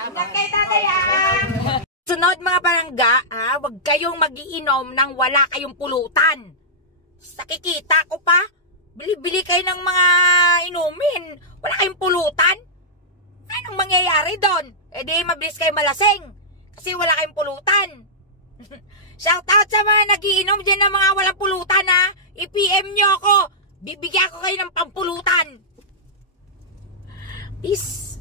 Hanggang kay tatay Sunod mga barangga, wag kayong magiinom nang wala kayong pulutan. Sa kikita ko pa, bili-bili kayo ng mga inumin, wala kayong pulutan. Anong mangyayari doon? E di mabilis kayo malasing kasi wala kayong pulutan. Shout out sa mga nagiinom dyan ng mga walang pulutan I-PM nyo ako. Bibigyan ko kayo ng pampulutan. Peace.